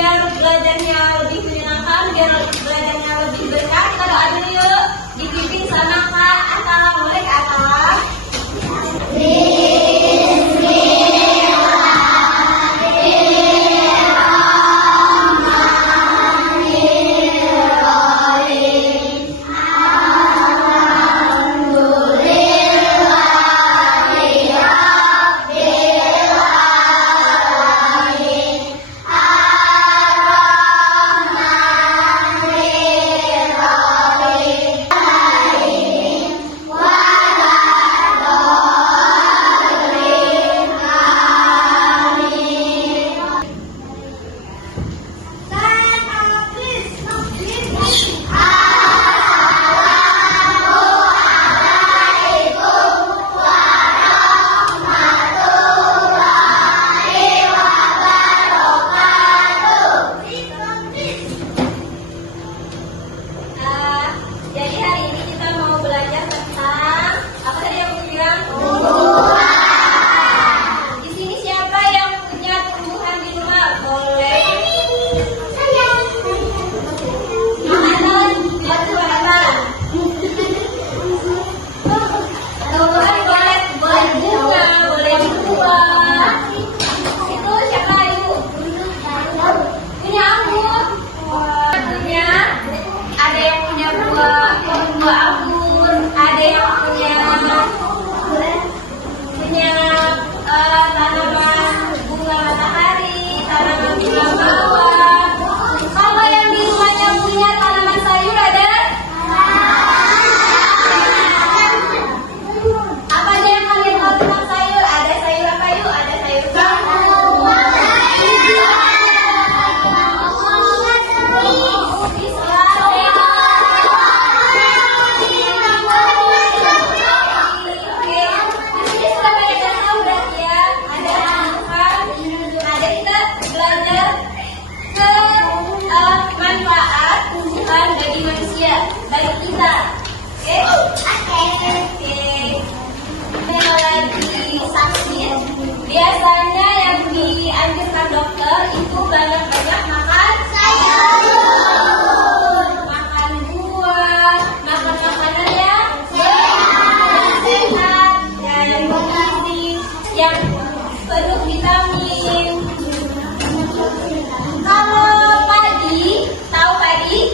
biar belajarnya lebih menyenangkan, biar belajarnya lebih berkah, kita doa dulu yuk. Dipimpin sama Kak Atala, boleh Kak Atala? Jadi hari ini kita mau belajar tentang apa tadi yang aku bilang? Tumbuhan. Di sini siapa yang punya tumbuhan di rumah? Boleh. Makanan batu apa? Tumbuhan boleh bunga, boleh buah. Itu siapa Ayu? Punya anggur. Punya. Ada yang punya buah anggur, ada yang punya tanaman bunga matahari, tanaman bunga mawar. Kalau yang di rumahnya punya tanaman sayur ada? Apa aja yang kalian tahu tentang sayur? Ada sayur apa yuk? Ada sayur kangkung. Bagi manusia, bagi kita, oke. Lagi sakit, biasanya yang dianjurkan dokter itu banyak-banyak makan sayur, makan buah, makan makanan yang sehat dan bergizi, yang penuh vitamin. Kalau padi, tahu padi?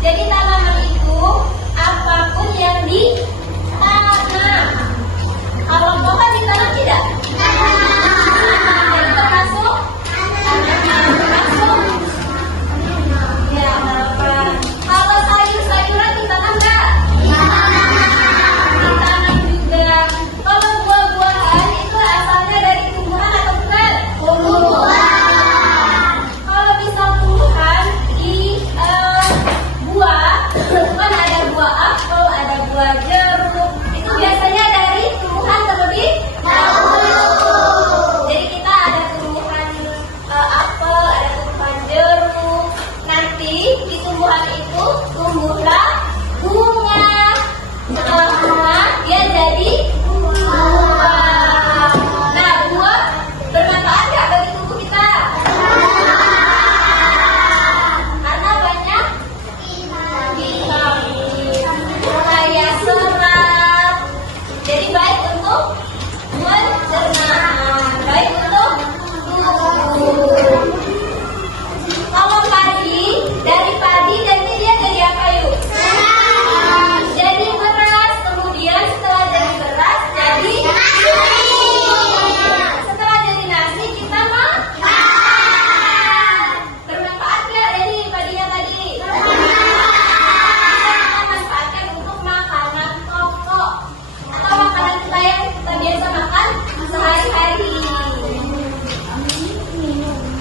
Jadi tanaman itu apapun yang ditanam. Kalau pohon ditanam tidak? Jadi termasuk tanaman, termasuk. Ya apa? Kalau sayur-sayuran ditanam nggak? Ditanam juga. Kalau buah-buahan itu asalnya dari tumbuhan atau bukan? Tumbuhan. Kalau misal tumbuhan di buah, kan ada buah apel, ada buah jeruk. Itu biasanya dari tumbuhan terlebih dahulu. Jadi kita ada tumbuhan apel, ada tumbuhan jeruk. Nanti di tumbuhan itu tumbuhlah bunga. Setelah bunga dia jadi buah. Nah, buah bermanfaat nggak bagi tubuh kita? Karena banyak vitamin, kaya serat, jadi baik untuk pencernaan, baik untuk tubuh. Kalau padi, dari padi nanti dia jadi apa yuk? Jadi beras, kemudian setelah jadi beras jadi nasi. Setelah jadi nasi kita makan. Bermanfaat nggak ini padinya tadi? Kita manfaatkan untuk makanan pokok atau makanan kita yang kita biasa makan sehari-hari.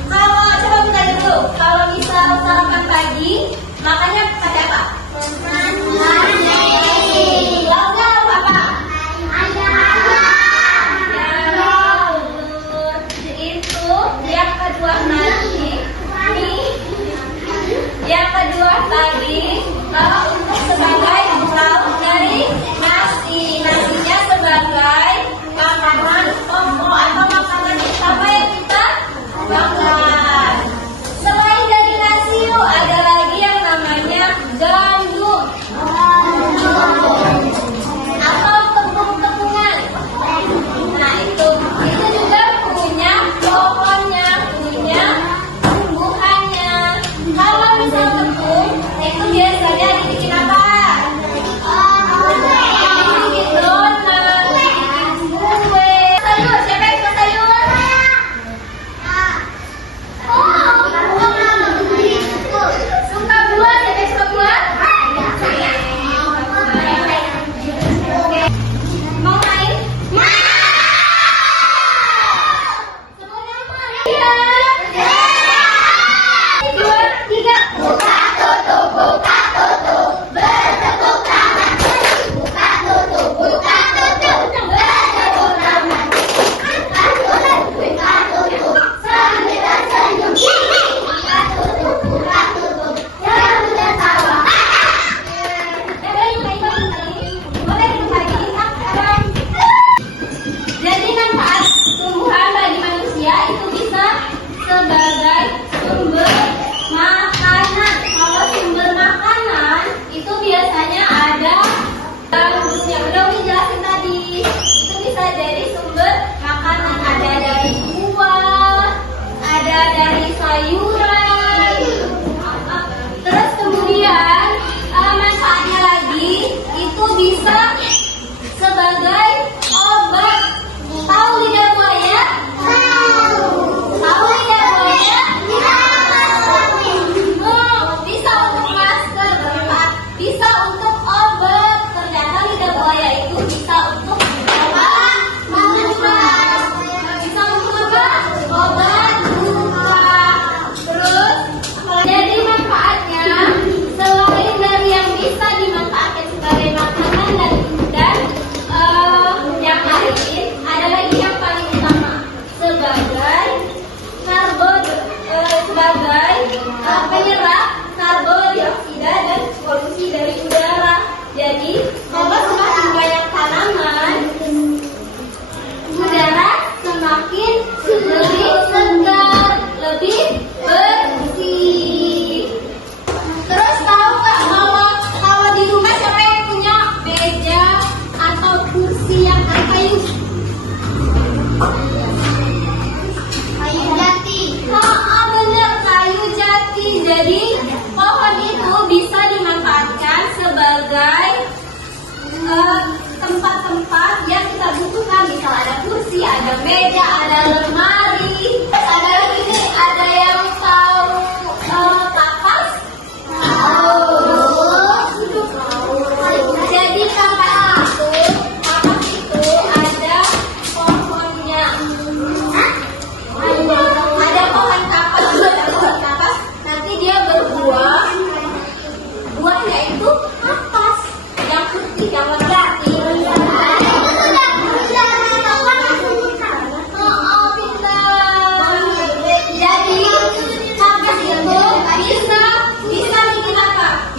Kalau coba kita dulu, kalau misal sarapan pagi makannya pakai apa? Lauknya lauk apa? Itu yang kedua tadi. Yang kedua tadi, kalau untuk sebagai lauk dari nasi. Nah,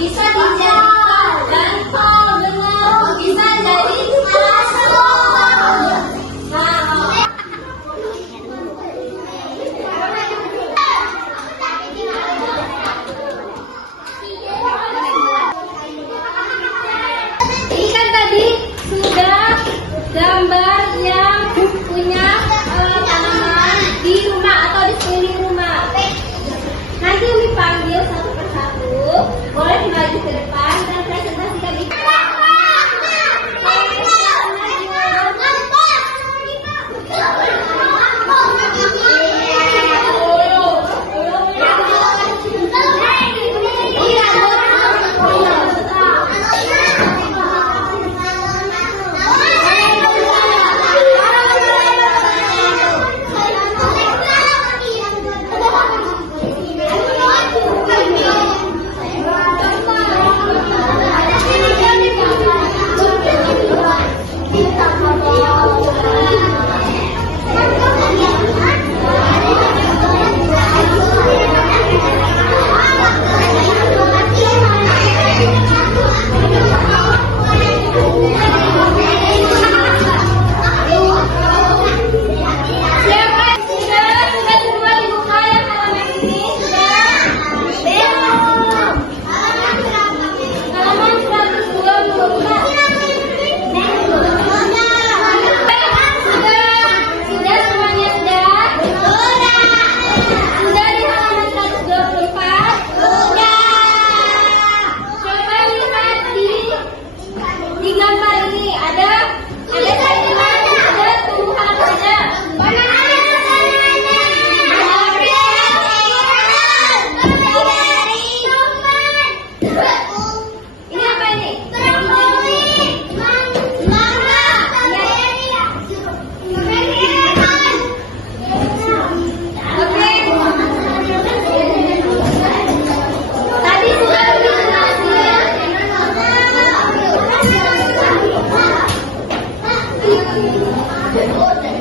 bisa dijadikan bantal, benar. Bisa jadi kasur. Nah, ini kan tadi sudah gambar yang punya tanaman di rumah atau di sekeliling rumah. Nanti Umi panggil satu persatu, boleh maju ke depan dan presentasikan di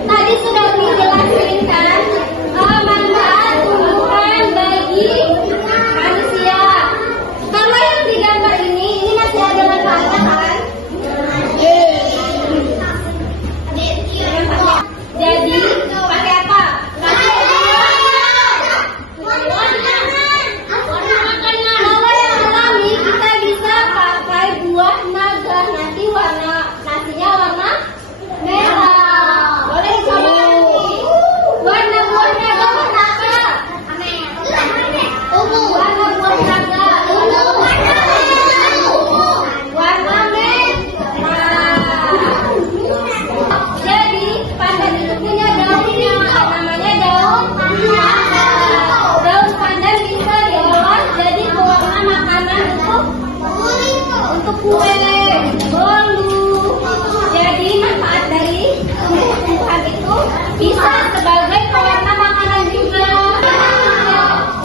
tadi sudah dijelasin kan manfaat tumbuhan bagi manusia. Kalau yang di gambar ini masih ada manfaatnya kan? Jadi pakai apa? Kalau yang alami kita bisa pakai buah naga, nanti warna nasinya warna merah. Boleh coba nanti. Warna buah naga warna apa? Ungu. Warna buah naga warna merah. Jadi pandan itu punya daunnya, namanya daun pandan. Daun pandan bisa diolah jadi pewarna makanan untuk kue, bolu. Jadi manfaat dari tumbuhan itu bisa sebagai pewarna makanan juga.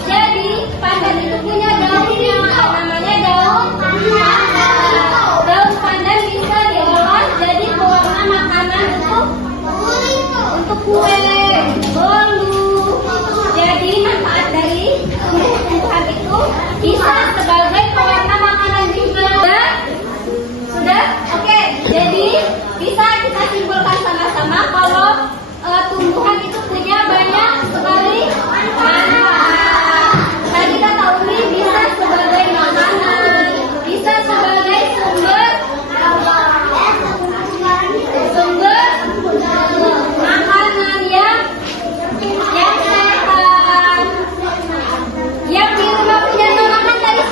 Jadi pandan itu punya daunnya, namanya daun pandan. Daun pandan bisa diolah jadi pewarna makanan untuk kue, bolu. Jadi manfaat dari tumbuhan itu bisa sebagai pewarna makanan juga. Sudah? Oke. Jadi bisa kita simpulkan sama-sama kalau tumbuhan itu punya banyak sekali manfaat. Tadi kita tahu nih bisa sebagai makanan, bisa sebagai sumber makanan yang sehat. Yang di rumah punya tanaman tadi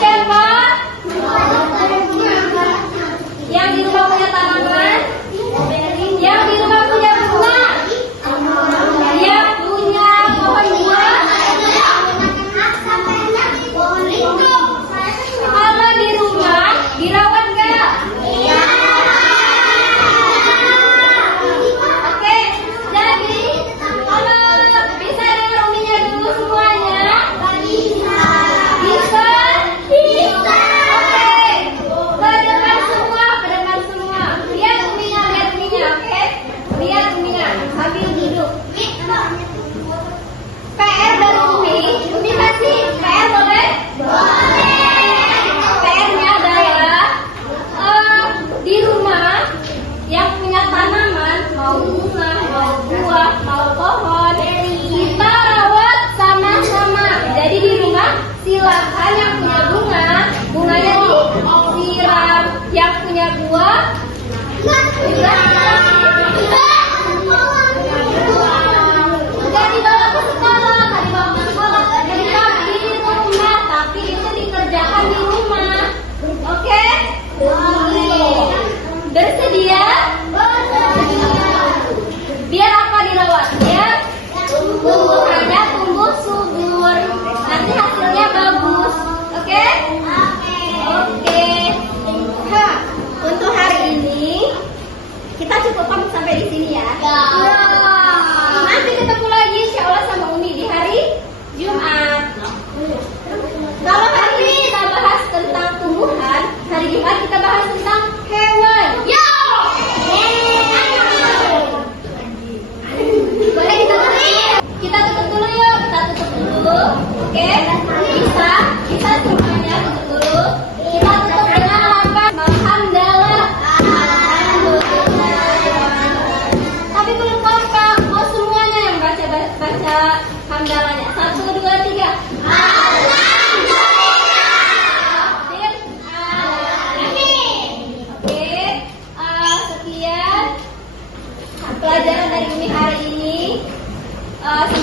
Semoga